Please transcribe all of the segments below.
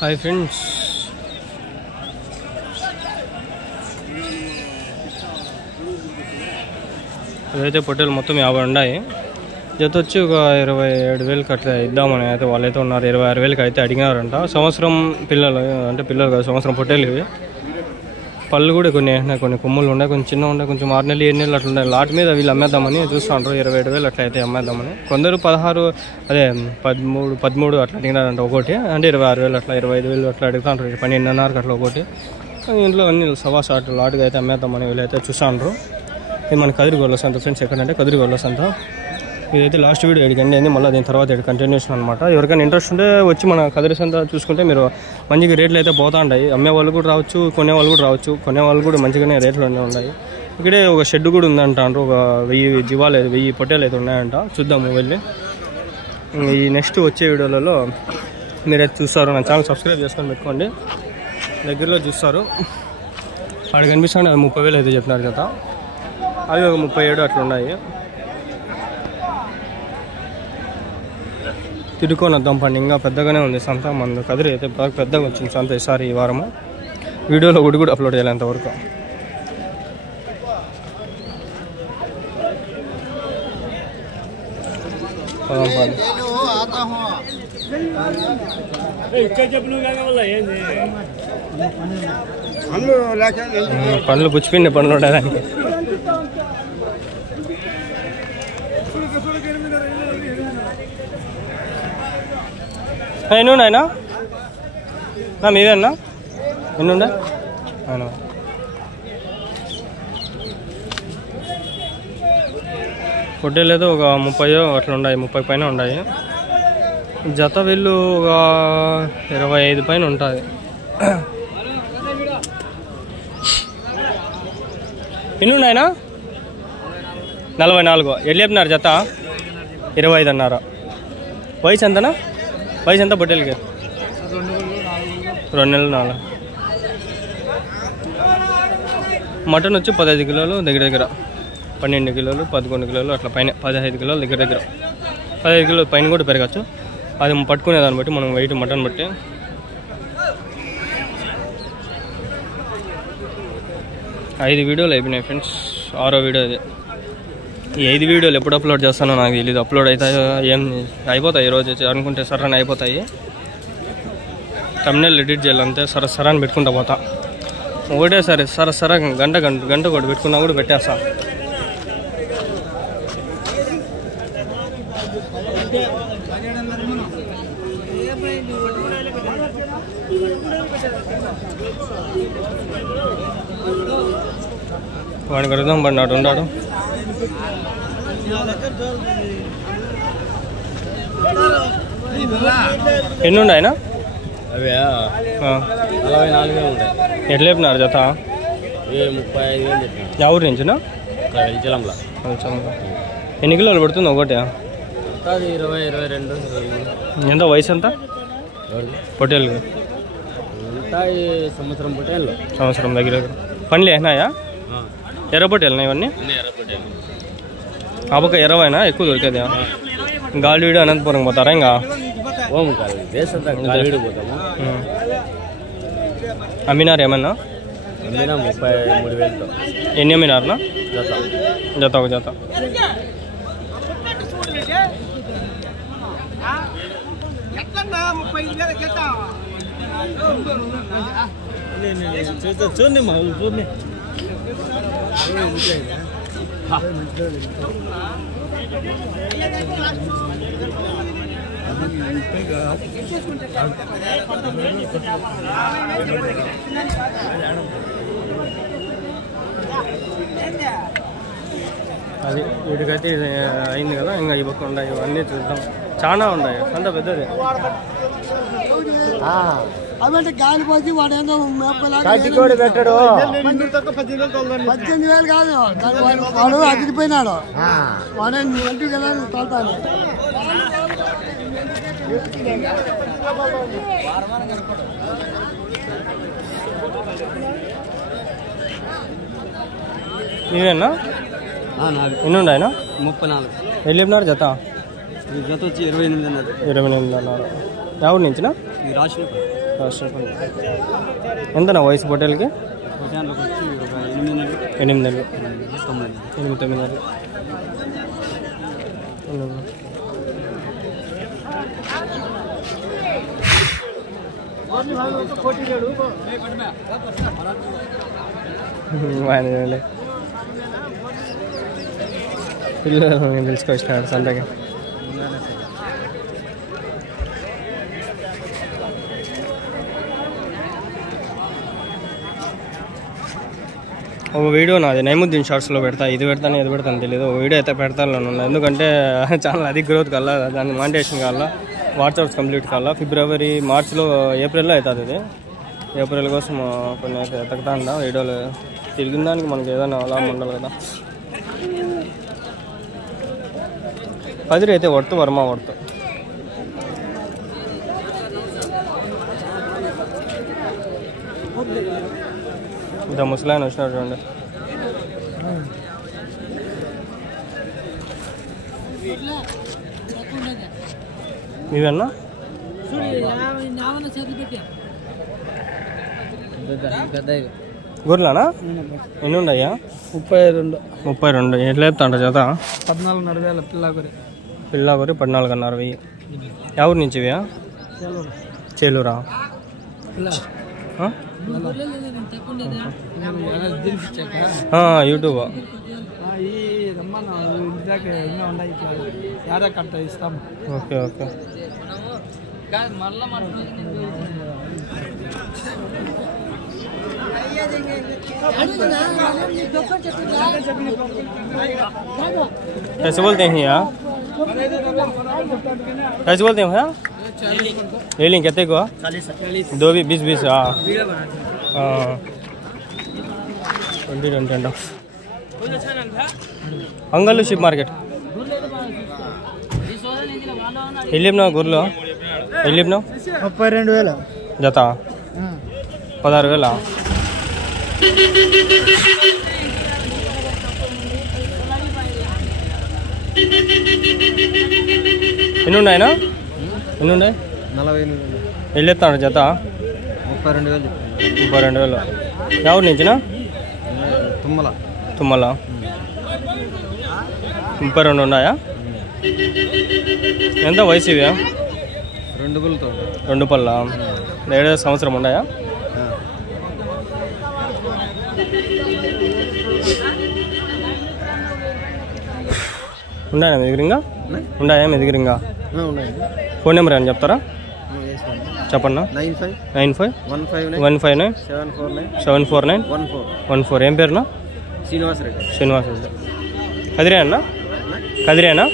Hi friends, ఇవైతే పొట్టేలు మొత్తం 50 ఉన్నాయి. జత వచ్చి ఒక 27,000కి అట్లా ఇద్దామని అయితే వాళ్ళైతే ఉన్నారు. 26,000కి అయితే అడిగినారంట. సంవత్సరం పిల్లలు అంటే పిల్లలు కాదు, సంవత్సరం పొట్టేలు ఇవి. పళ్ళు కూడా కొన్ని కొమ్ములు ఉన్నాయి, కొంచెం చిన్న ఉన్నాయి, కొంచెం 6 నెలలు 7 నెలలు అట్లా ఉన్నాయి. లాట్ మీద వీళ్ళు అమ్మేద్దామని చూస్తుంటారు. 27,000 అట్లా అయితే అమ్మేద్దామని. కొందరు 13 అట్లా అడిగినారంట ఒకటి. అంటే 26,000 అట్లా 25,000 అట్లా అడుగుతుంటారు. 12,500కి అట్లా ఒకటి. ఇంట్లో అన్ని సవా షార్ట్ లాట్గా అయితే అమ్మేద్దామని వీళ్ళైతే చూస్తుంటారు. ఇది మన కదిరిగొల్ల సంత ఫ్రెండ్స్. ఎక్కడంటే కదిరిగొల్ల సంత. ఇదైతే లాస్ట్ వీడియో అడిగండి అయింది, మళ్ళీ దీని తర్వాత కంటిన్యూషన్ అనమాట. ఎవరికైనా ఇంట్రెస్ట్ ఉంటే వచ్చి మన కదిరి సంత చూసుకుంటే మీరు మంచిగా రేట్లు అయితే పోతా ఉంటాయి. అమ్మే వాళ్ళు కూడా రావచ్చు, కొనేవాళ్ళు కూడా రావచ్చు. కొనేవాళ్ళు కూడా మంచిగానే రేట్లు ఉన్నాయి. ఇక్కడే ఒక షెడ్ కూడా ఉందంటారు. ఒక 1000 జీవాలు 1000 పొట్టేలు అయితే ఉన్నాయంట. చూద్దాము వెళ్ళి. ఈ నెక్స్ట్ వచ్చే వీడియోలలో మీరైతే చూస్తారు. నా ఛానల్ సబ్స్క్రైబ్ చేసుకొని పెట్టుకోండి. దగ్గరలో చూస్తారు. అక్కడ కనిపిస్తాను. అది 30,000 అయితే చెప్తున్నారు కదా. అవి ఒక 37 అట్లా ఉన్నాయి. తిరుక్కొని వద్దాం పండి. ఇంకా పెద్దగానే ఉంది సంత. మన కదిరి అయితే బాగా పెద్దగా వచ్చింది సంత ఈసారి ఈ వారము. వీడియోలో ఒకటి కూడా అప్లోడ్ చేయాలి అంతవరకు. పండ్లు పుచ్చిపోయినాయి, పండ్లు ఉండడానికి. ఎన్ని ఉన్నాయన్నా? మీవేనా? ఎన్ని ఉండే? అవునా. పొట్టేలు అయితే ఒక 30 అట్లా ఉన్నాయి. 30 పైన ఉన్నాయి. జత వీళ్ళు ఒక 25 పైన ఉంటుంది. ఎన్ని ఉన్నాయనా? 44. ఎట్లా చెప్పినారు జత? 25 అన్నారు. వయసు ఎంతనా? వయసు ఎంత పొట్టేలకి? 2 నెలలు 4. మటన్ వచ్చి 15 కిలోలు దగ్గర 12 కిలోలు 11 కిలోలు అట్లా పైన 15 కిలోలు దగ్గర 15 కిలోలు పైన కూడా పెరగచ్చు. అది పట్టుకునే దాన్ని బట్టి మనం వెయిట్ మటన్ బట్టి. ఐదు వీడియోలు అయిపోయినాయి ఫ్రెండ్స్. 6వ వీడియో ఇది. ఈ 5 వీడియోలు ఎప్పుడు అప్లోడ్ చేస్తానో నాకు తెలియదు. అప్లోడ్ అవుతాయో ఏం అయిపోతాయి ఈరోజు అనుకుంటే సరని అయిపోతాయి. thumbnail ఎడిట్ చేయాలంటే సరని పెట్టుకుంటా పోతా. ఒకటే సరే గంట కూడా పెట్టుకున్నా కూడా పెట్టేస్తా. వాడికి అర్థం పడినాడు ఉన్నాడు. ఎన్ని ఉన్నాయి ఆయన? అవే 44 ఉంటాయి. ఎట్లా చెప్పినారు జత? 35,000 చెప్పిన. ఎవరి నుంచినా? వెల్చలంలో. ఎన్ని కిలోలు పడుతుంది ఒకటి? అది 20, 22. ఎంత వయసు ఎంత పొట్టేలు? ఉంటాయి సంవత్సరం పొట్టేళ్ళు. సంవత్సరం దగ్గర పనులు వేసినాయా? ఎర్ర పొట్టేలునా ఇవన్నీ? ఎర్ర పొట్టేళ్ళు. ఆ పక్క ఎర్రవైనా ఎక్కువ దొరికేది. గాలివీడు అనంతపురం పోతారా? ఇంకా పోతాము. అమ్మినారు ఏమన్నా? 33,000. ఎన్ని అమ్మినారునా? జత ఒక జత. చూడండి మా చూడండి. అది వీటికైతే అయింది కదా. ఇంకా ఈ పక్క ఉన్నాయి, ఇవన్నీ చూద్దాం. చాలా ఉన్నాయి. అంత పెద్దది. అవంటే గాలి పోసి వాడు ఏదో పెట్టాడు. 18,000 కాదు. వాడు అదిరిపోయినాడు. వాడే ఇంటికి వెళ్ళాలని తోలుతాను. నీవేనా? ఎన్ని ఉన్నాయన? 34. ఎల్లు చెప్పినారు జత? జత వచ్చి 28 అన్నారు. 28 అన్నారు. ఎవరి నుంచినా? ఎంతనా వయసు పొట్టేలకి? 8 నెలలు 8-9 నెలలు. పిల్లలు పిలుచుకొచ్చినాడు సంతకి. ఒక వీడియో నాది నైముద్దీన్ షార్ట్స్లో పెడతా. ఇది పెడతాను ఇది పెడతాను తెలియదు. ఒక వీడియో అయితే పెడతాను. ఎందుకంటే ఛానల్ అది గ్రోత్ కల్లా దాన్ని మానిటైజేషన్ కావాలా, వాట్సాప్స్ కంప్లీట్ కావాలా. ఫిబ్రవరి మార్చిలో ఏప్రిల్లో అవుతుంది. ఇది ఏప్రిల్ కోసం కొన్ని అయితే ఎతకతా ఉంటా వీడియోలు. తిరిగిన దానికి మనకి ఏదైనా లాభం ఉండాలి కదా. పదిరి అయితే వర్త్ వర్మ వర్త్. ఇంత ముసలాయన వచ్చినాడు చూడండి. ఇవన్నా గొర్రెలానా? ఎన్ని ఉన్నాయా? 32. ఎట్లా చెప్తాంట జత? 14,500 పిల్ల గొర్రె 14,500. ఎవరి నుంచి ఇవా? చేలూరా? యూట్యూబ్. Okay okay. कैसे बोलते हैं यार? कैसे बोलते हैं? ले लें कहते को 20-20. हाँ 20 అంగళ్ళు షిప్ మార్కెట్. వెళ్ళినావు గుర్రలో? వెళ్ళినావు 32,000 జత 16,000. ఎన్ని ఉన్నాయనా? ఎన్ని ఉన్నాయి? 40 వెళ్ళేస్తాడు జత 32,000. ఎవరి నుంచినా? తుమ్మల 32 ఉన్నాయా? ఎంత వయసు ఇవా? 2 పళ్ళ. 7 సంవత్సరం ఉన్నాయా? ఉన్నాయా మీ దగ్గర? ఇంకా ఉన్నాయా మీ దగ్గర? ఇంకా ఫోన్ నెంబర్ అని చెప్తారా? చెప్పన్నా. 95-159 749-14. ఏం పేరునా? శ్రీనివాసరెడ్డి. కదిరేనా? కదిరేనా?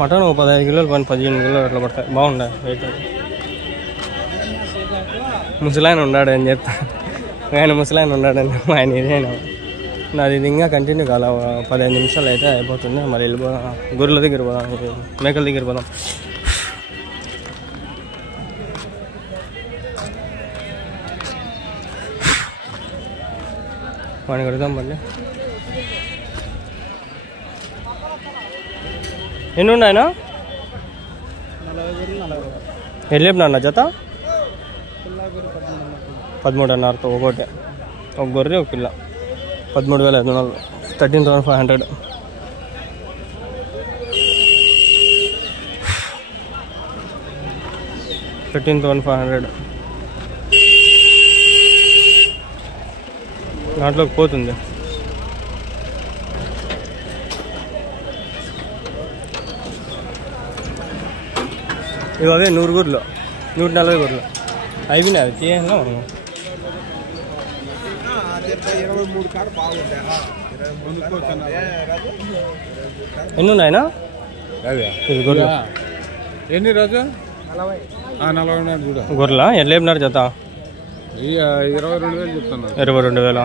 మటన్ 15 కిలోలు 15 కిలోలు అట్లా పడతాయి. బాగుంటాయి వెయిట్. ముసలాయన ఉన్నాడు అని చెప్తా. ఆయన ముసలాయన ఉన్నాడని ఆయన ఇదేనా నాది. ఇది ఇంకా కంటిన్యూ కాల 15 నిమిషాలు అయితే అయిపోతుంది. మరి వెళ్ళిపోదాం. గొర్రెల దగ్గర పోదాం, మేకల దగ్గర పోదాం. వాడిని కడదాం మళ్ళీ. ఎన్ని ఉన్నాయనా? 40. వెళ్ళేపునా జత? 13,500తో ఒకటి. ఒక గొర్రె ఒక పిల్ల 13,500. 13,500. దాంట్లోకి పోతుంది. ఇవి అవే 100 గొర్రెలు, 140 గొర్రెలు అయిపోయినాయి. అవి తీయంగా ఎన్ని ఉన్నాయనా? ఇది గొర్రెలు ఎన్ని రోజు? 40 గొర్రెలా? ఎట్లా చెప్పినారు జత? 22,000 చెప్తున్నారు. 22,000.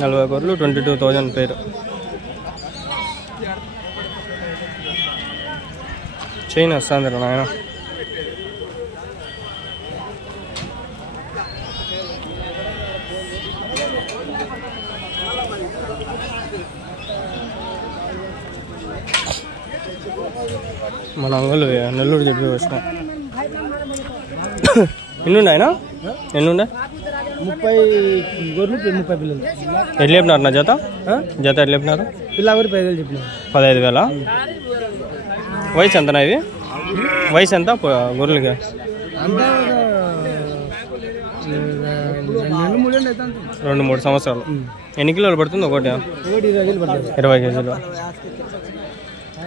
40 గొర్రెలు 22,000 పేరు. చైన్ వస్తుంది నాయన. మన అంగళ్ళు నెల్లూరు చెప్పి వచ్చినాయి. ఎన్నున్నాయినా? ఎన్నుండే? 30 గొర్రెలు 30 పిల్లలు. ఎట్లా చెప్పినారు నా జత? జత ఎట్లా చెప్పినారు? పిల్ల కూడా 15,000 చెప్పినారు. 15,000. వయసు ఎంతనా ఇది? వయసు ఎంత గొర్రెలకి? అంతా 2-3 సంవత్సరాలు. ఎన్ని కిలోలు పడుతుంది ఒకటి? 20 కేజీలు.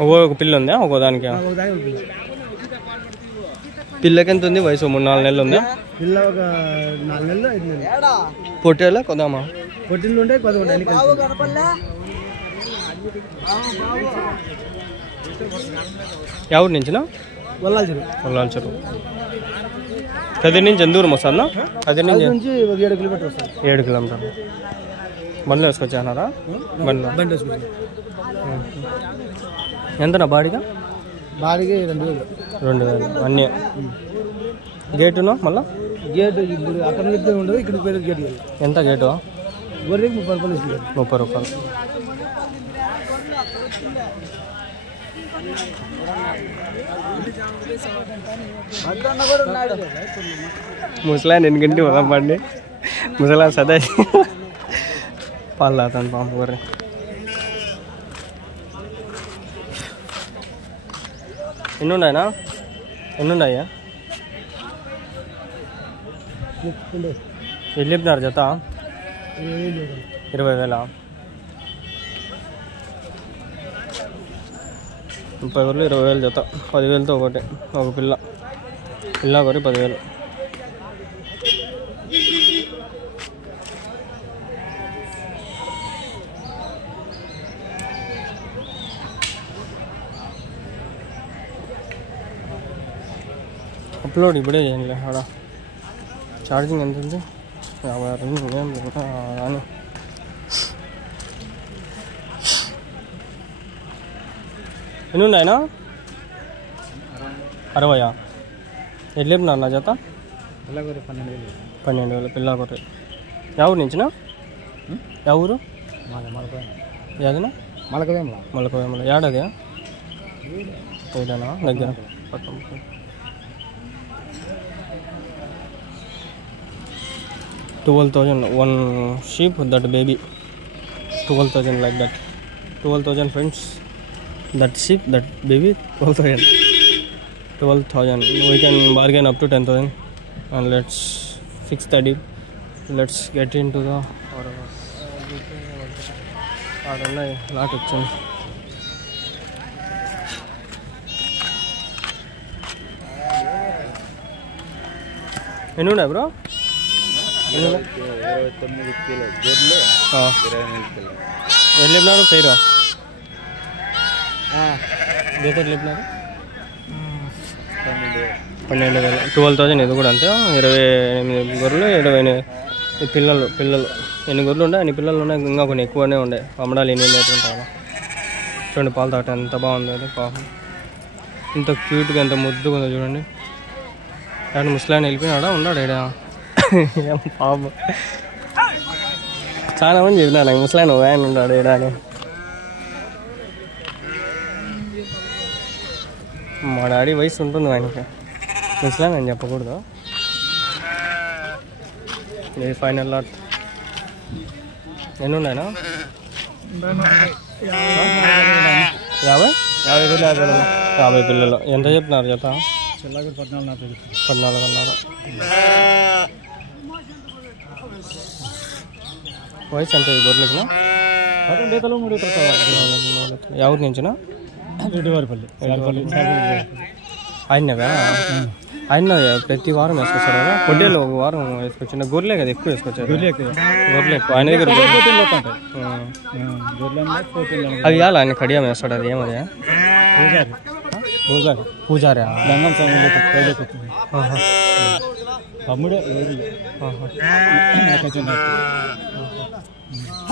ఒక్కొక్క పిల్ల ఉందా ఒక్కో దానికి? పిల్లకి ఎంత ఉంది వయసు? 3-4 నెలలు ఉందా? పిల్ల ఒక 4 నెలలు 5 నెలలు. పొట్టేలా కొద్దామా? పొట్టిళ్ళు ఉంటాయి, కొద్ది ఉంటాయి. ఎవరి నుంచినా? వల్లాల చెరువు. కదిరి నుంచి ఎంత దూరం వస్తుందా? కదిరి నుంచి 7 కిలోమీటర్లు వస్తుంది. 7 కిలోమీటర్లు. బండ్లు వేసుకొచ్చానారా? బండి వేసుకొచ్చాను. ఎంతనా బాడీగా? బాడీకి 2,000. 2,000 అన్నీ. గేటును మళ్ళా? గేటు ఇప్పుడు అక్కడ నుంచి ఉండదు, ఇక్కడ పేరు గేటు. ఎంత గేటు? గొర్రెకి 30 రూపాయలు ఇస్తుంది. 30 రూపాయలు. ముసలాయన ఎన్నింటి వదండి. ముసలా సదా పాలు తాతాను పాము గొర్రె. ఎన్నున్నాయినా? ఎన్నున్నాయా? ఎట్లా చెప్పినారు జత? 20,000. 30 గొర్రెలు 20,000 జత. 10,000తో ఒకటి. ఒక పిల్ల గొర్రె 10,000. అప్లోడ్ ఇప్పుడే చేయండి. ఆడ ఛార్జింగ్ ఎంత ఉంది? 56 అని. ఎన్ని ఉన్నాయినా? 60. ఎట్లా చెప్పినారు నా జత? 12,000 పిల్ల గొర్రె. ఎవరు నుంచినా? ఎవరు? యాదనా? మలకవేమల. ఏడాది ఏడానా? దగ్గర పక్కన. 12,000 one sheep, that baby. 12,000 like that. 12,000 friends. That sheep, that baby, 12,000. 12,000. We can bargain up to 10,000. And let's fix the deal. Let's get into the lot of change. ఎన్ని ఉన్నాయి బ్రో? 29 కిలో గొర్రెలు 29 కిలో. ఎట్లా చెప్పినారు పేరు? జత ఎట్లా చెప్పినారు? 12,000. 12,000 ఇది కూడా అంతే. 28 గొర్రెలు 28 పిల్లలు. ఎన్ని గొర్రెలు ఉన్నాయి అన్ని పిల్లలు ఉన్నాయి. ఇంకా కొన్ని ఎక్కువనే ఉండే. అమ్మడాలు ఎన్ని ఉంటాయి. చూడండి పాలు తాగటం ఎంత బాగుంది. అది పాపం ఇంత క్యూట్గా ఎంత ముద్దుగా ఉందో చూడండి. కానీ ముసలాయన వెళ్ళిపోయినాడా? ఉన్నాడు ఏడా? ఏం పాపం. చాలా మంది చెప్పినా నాకు ముసలాయన ఆయన ఉన్నాడు ఏడా అని. మా డాడీ వయసు ఉంటుంది ఆయనకి. ముసలాయన అని చెప్పకూడదు. ఇది ఫైనల్ లాట్. ఎన్ని ఉన్నాయినా? 50 పిల్లలు. ఎంత చెప్పినారు జత? 14 అన్నారు. వయసు ఎంత ఈ గొర్రెలకి? ఎవరి నుంచినా? ఆయనవా? ఆయన ప్రతి వారం వేసుకొచ్చారు కదా. పొట్టేలు ఒక వారం వేసుకొచ్చిన. గొర్రెలే కదా ఎక్కువ వేసుకొచ్చారు. గొర్రెలు ఎక్కువ ఆయన దగ్గర. అవి ఇవ్వాలి ఆయన కడియం వేస్తాడు. అది ఏమది? పూజారా?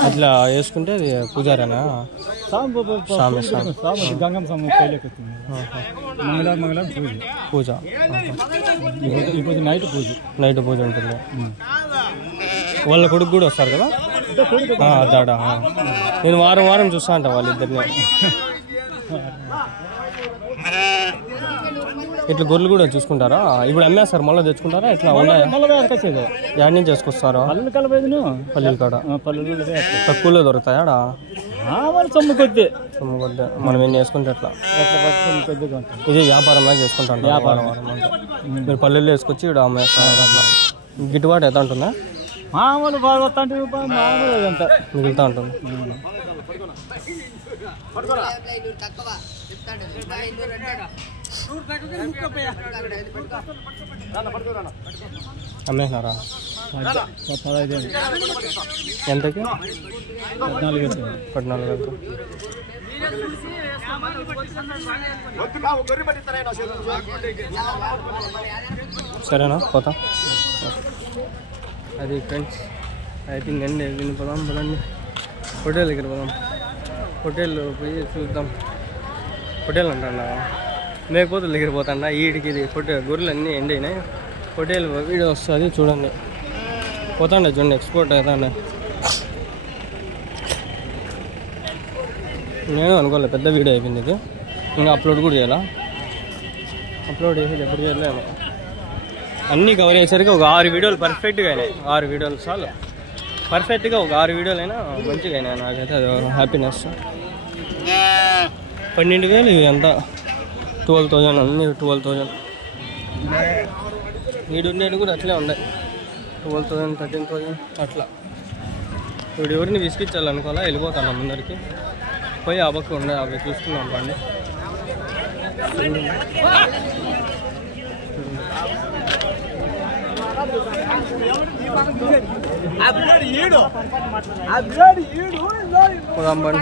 అట్లా వేసుకుంటే అది పూజారేనా? పూజ. నైట్ పూజ ఉంటుంది. వాళ్ళ కొడుకు కూడా వస్తారు కదా దాడా. నేను వారం చూస్తా అంట వాళ్ళిద్దరిని. ఇట్లా గొర్రెలు కూడా చూసుకుంటారా? ఇప్పుడు అమ్మేస్తారు మళ్ళీ తెచ్చుకుంటారా? ఇట్లా యాడ్ నుంచి చేసుకొస్తారా? పల్లెలు కాడ తక్కువలో దొరుకుతాయి ఆడ సొమ్ము కొద్ది మనం ఏం చేసుకుంటే ఎట్లా ఇది వ్యాపారంలా చేసుకుంటాం. మీరు పల్లెల్లో వేసుకొచ్చి ఇక్కడ అమ్మేస్తారు. అట్లా గిట్టుబాటు ఎంత ఉంటుందా? మామూలు మిగులుతా ఉంటుంది. అమ్మేసినారా? ఎంతకి? 14,000. సరేనా పోతా. అది ఫ్రెండ్స్ ఐ థింక్ అండి పోదాం పదండి. హోటల్ దగ్గర పోదాం. హోటల్లో పోయి చూద్దాం. హోటల్ అంటా మేకపోతుల దగ్గర పోతాండా. వీడికి ఇది హోటల్ గొర్రెలు అన్నీ ఎండినాయి. హోటల్ వీడియో వస్తుంది చూడండి. పోతాండే చూడండి. ఎక్స్పోర్ట్ అవుతాండే. నేను అనుకోలేదు పెద్ద వీడియో అయిపోయింది ఇది. ఇంకా అప్లోడ్ కూడా చేయాలా? అప్లోడ్ చేసేది ఎప్పుడు చేయలేము. అన్నీ కవర్ అయ్యేసరికి ఒక 6 వీడియోలు పర్ఫెక్ట్గా అయినాయి. 6 వీడియోలు చాలు పర్ఫెక్ట్గా. ఒక 6 వీడియోలు అయినా మంచిగా అయినాయి. నాకైతే అది హ్యాపీనెస్. 12,000 ఇవి అంతా 12,000 అన్నీ 12,000. వీడు ఉండేది కూడా అట్లే ఉన్నాయి. 12,000 13,000 అట్లా. ఇప్పుడు ఎవరిని విసిగించాలనుకోవాలా? వెళ్ళిపోతాను ముందరికి పోయి ఆ పక్క ఉండే అవి చూసుకున్నాం పండి. పోదాం పండి.